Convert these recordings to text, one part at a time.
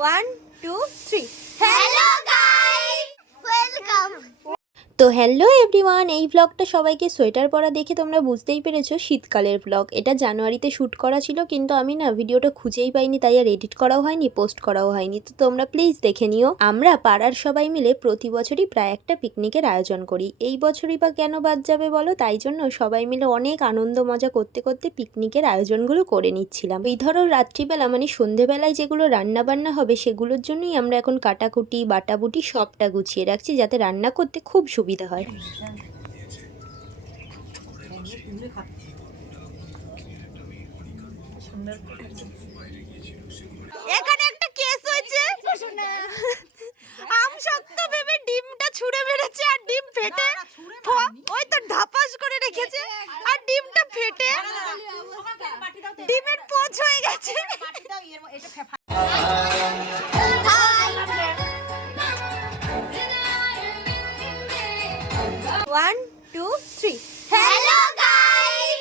1, 2, 3. Hello guys! Welcome! তো hello everyone, এই ব্লগটা সবাইকে সোয়েটার পরা দেখে তোমরা বুঝতেই পেরেছো শীতকালের ব্লগ। এটা জানুয়ারিতে শ্যুট করা ছিল, কিন্তু আমি না ভিডিওটা খুঁজেই পাইনি, তাই আর এডিট করাও হয়নি, পোস্ট করাও হয়নি। তো তোমরা প্লিজ দেখে নিও। আমরা পাড়ার সবাই মিলে প্রতি বছরই প্রায় একটা পিকনিকের আয়োজন করি। এই বছরই বা কেন বাদ যাবে বলো, তাই জন্য সবাই মিলে অনেক আনন্দ মজা করতে করতে পিকনিকের আয়োজনগুলো করে নিচ্ছিলাম। এই ধরো রাত্রিবেলা মানে সন্ধেবেলায় যেগুলো রান্না বান্না হবে সেগুলোর জন্যই আমরা এখন কাটাকুটি বাটাবুটি সবটা গুছিয়ে রাখছি, যাতে রান্না করতে খুব সুবিধা হয়। এখানে একটা কেস হয়েছে, আম শক্ত ভেবে ডিমটা ছুঁড়ে মেরেছে আর ডিম ফেটে ওই তো ধাপাস করে রেখেছে আর ডিমটা ফেটে ডিমের পোঁচ হয়ে গেছে। One, two, three. Hello guys!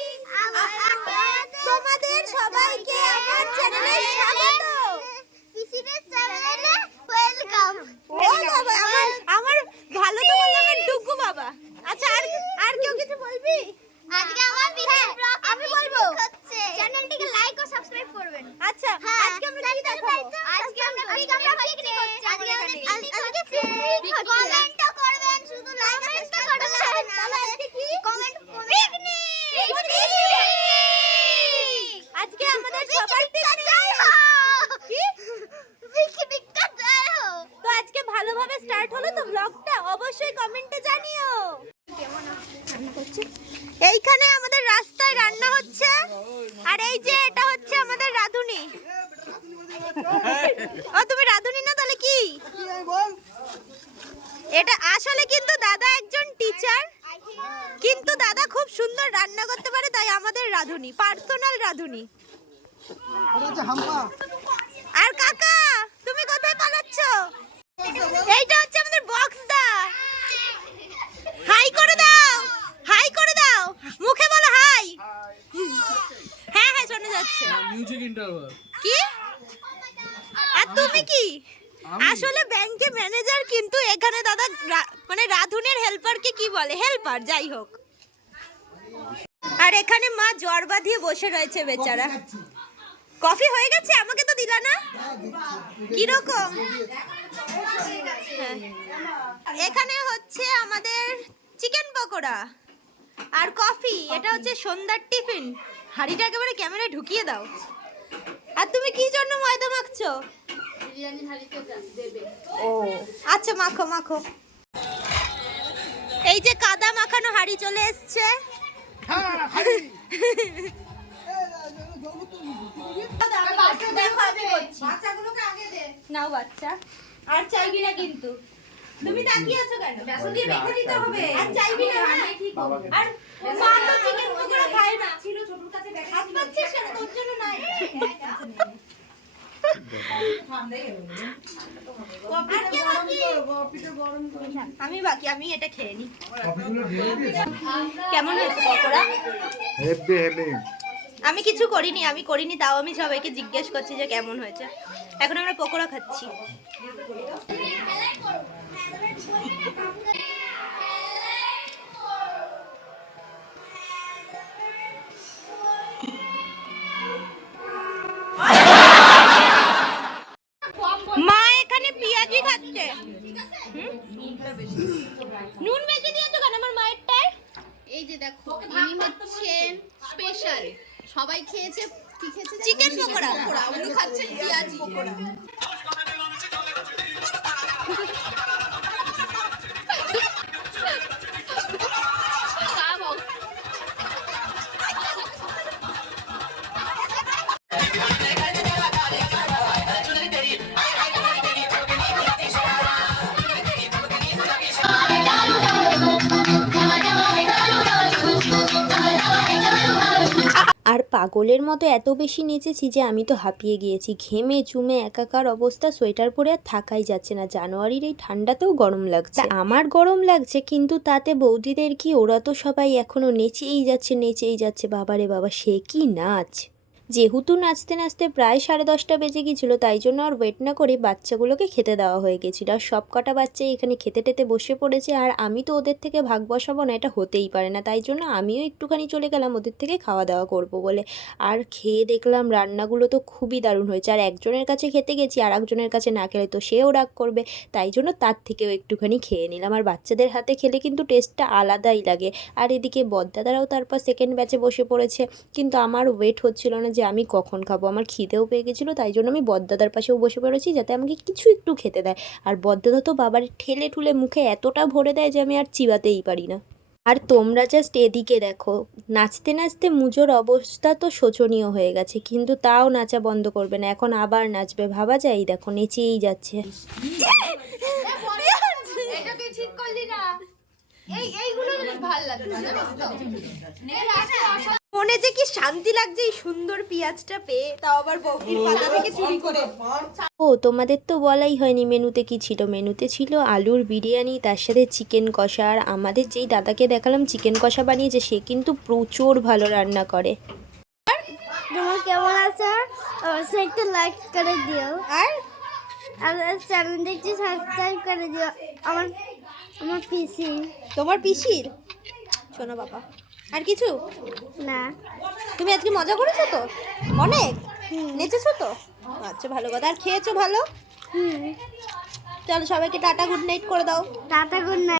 তোমাদের সবাইকে আমার চ্যানেলে স্বাগত। পিসিদের চ্যানেলে ওয়েলকাম। ও বাবা, আমার ভালো তো বললাম ডুগু বাবা। আচ্ছা আর কেউ কিছু বলবি? আজকে আমার বিশেষ ব্লগ আমি বলবো। চ্যানেলটিকে লাইক ও সাবস্ক্রাইব করবেন। আচ্ছা, আজকে আমরা কি দেখাবো? আজকে আমরা পিকনিক করছি। আজকে আমাদের পিকনিক হচ্ছে। কমেন্ট করবেন, শুধু লাইক আর সাবস্ক্রাইব করবেন। তাহলে আজকে কি? Comment picnic. আজকে আমাদের সবার পিকনিক জয় হো। কি? পিকনিকটা জয় হো। তো আজকে ভালোভাবে স্টার্ট হলো তো ব্লগটা, অবশ্যই কমেন্টে জানিও। কেমন রান্না করছে? এইখানে আমাদের রাস্তায় রান্না হচ্ছে, আর এই যে এটা হচ্ছে আমাদের রাধুনি। ও তুমি রাধুনি না, তাহলে কি? এটা আসলে কিন্তু দাদা একজন টিচার, কিন্তু দাদা খুব সুন্দর রান্না করতে পারে, তাই আমাদের রাধুনি, পার্সোনাল রাধুনি। আর কাকা তুমি কোথায় পালাচ্ছ? এইটা হচ্ছে আমাদের বক্স দা। হাই করে দাও, হাই করে দাও, মুখে বলো হাই। হ্যাঁ হ্যাঁ শোনা যাচ্ছে। মিউজিক ইন্টারভাল কি? আর তুমি কি? আসলে ব্যাংকে ম্যানেজার, কিন্তু এখানে দাদা মানে রাধুনের হেল্পারকে কি বলে, হেল্পার, যাই হোক। আর এখানে মা জ্বর বাঁধিয়ে বসে রয়েছে বেচারা। কফি হয়ে গেছে? আমাকে তো দিলা না। কিরকম? এখানে হচ্ছে আমাদের চিকেন পকোড়া আর কফি। এটা হচ্ছে সন্ধ্যার টিফিন। হাঁড়িটা একেবারে ক্যামেরায় ঢুকিয়ে দাও। আর তুমি কি জন্য ময়দা মাখছো? ও আচ্ছা, মাখো মাখো। এই যে কাদা মাখানো হাঁড়ি চলে এসছে। নাও বাচ্চা, আর চাইবি না কিন্তু। তুমি তাকিয়ে আছো কেন? বেসন দিয়ে মেখে দিতে হবে। আর চাইবি না? আর মা তো চিকেন পকোড়া খায় না। ছিল ছোটর কাছে দেখা। হাত পাচ্ছিস কেন? তোর জন্য না। আমি বাকি, আমি এটা খেয়ে নি। কেমন হয়েছে পকোড়া? Heavy heavy. আমি কিছু করিনি, তাও আমি সবাইকে জিজ্ঞেস করছি যে কেমন হয়েছে। এখন আমরা পকোড়া খাচ্ছি। মা এখানে পেঁয়াজি খাচ্ছে। নুন বেশি দিয়েছো কেন আমার মায়েরটায়? এই যে দেখো, ইনি হচ্ছেন স্পেশাল। সবাই খেয়েছে, কি খেয়েছে? চিকেন পকোড়া। উনি খাচ্ছেন পেঁয়াজি পকোড়া। আর পাগলের মতো এত বেশি নেচেছি যে আমি তো হাঁপিয়ে গিয়েছি। ঘেমে চুমে একাকার অবস্থা, সোয়েটার পরে আর থাকাই যাচ্ছে না। জানুয়ারির এই ঠান্ডাতেও গরম লাগছে। আমার গরম লাগছে, কিন্তু তাতে বৌদিদের কি, ওরা তো সবাই এখনো নেচেই যাচ্ছে। বাবারে বাবা, সে কি নাচ! যেহেতু নাচতে নাচতে প্রায় 10:30 বেজে গিয়েছিলো, তাই জন্য আর ওয়েট না করে বাচ্চাগুলোকে খেতে দেওয়া হয়ে গেছিলো। আর সব কটা বাচ্চাই এখানে খেতে টেতে বসে পড়েছে, আর আমি তো ওদের থেকে ভাগ বসাবো না, এটা হতেই পারে না। তাই জন্য আমিও একটুখানি চলে গেলাম ওদের থেকে খাওয়া দাওয়া করব বলে। আর খেয়ে দেখলাম রান্নাগুলো তো খুবই দারুণ হয়েছে। আর একজনের কাছে খেতে গেছি, আর একজনের কাছে না খেলে তো সেও রাগ করবে, তাই জন্য তার থেকেও একটুখানি খেয়ে নিলাম। আর বাচ্চাদের হাতে খেলে কিন্তু টেস্টটা আলাদাই লাগে। আর এদিকে বড়দাদারাও তারপর সেকেন্ড ব্যাচে বসে পড়েছে, কিন্তু আমার ওয়েট হচ্ছিল না যে আমি কখন খাবো। আমার খিদেও পেয়ে গেছিলো, তাই জন্য আমি বড়দাদার পাশেও বসে পড়েছি যাতে আমাকে কিছু একটু খেতে দেয়। আর বড়দাদা তো বাবার ঠেলে ঠুলে মুখে এতটা ভরে দেয় যে আমি আর চিবাতেই পারি না। আর তোমরা জাস্ট এদিকে দেখো, নাচতে নাচতে মুজোর অবস্থা তো শোচনীয় হয়ে গেছে, কিন্তু তাও নাচা বন্ধ করবে না, এখন আবার নাচবে। ভাবা যায়, দেখো নেচেই যাচ্ছে। এটা তুই ঠিক করলি না। এইগুলো জিনিস ভালো লাগে না, জানিস তো? মনে যে কি শান্তি লাগছে এই সুন্দর পেঁয়াজটা পেয়ে, তাও আবার বউকির পাতা থেকে চুরি করে। ও তোমাদের তো বলাই হয়নি মেনুতে কি ছিল। মেনুতে ছিল আলুর বিরিয়ানি, তার সাথে চিকেন কষা। আর আমাদের যেই দাদাকে দেখালাম চিকেন কষা বানিয়েছে, সে কিন্তু প্রচুর ভালো রান্না করে। তোমার কেমন আছে অবশ্যই একটু লাইক করে দিও, আর আমার চ্যানেলটা একটু সাবস্ক্রাইব করে দিও। আমার পিসি, তোমার পিসির শোনো বাবা। আর কিছু না? তুমি আজকে মজা করেছো তো অনেক, নেচেছো তো? আচ্ছা ভালো কথা। আর খেয়েছো ভালো? চলো সবাইকে টাটা গুড নাইট করে দাও। Tata good night.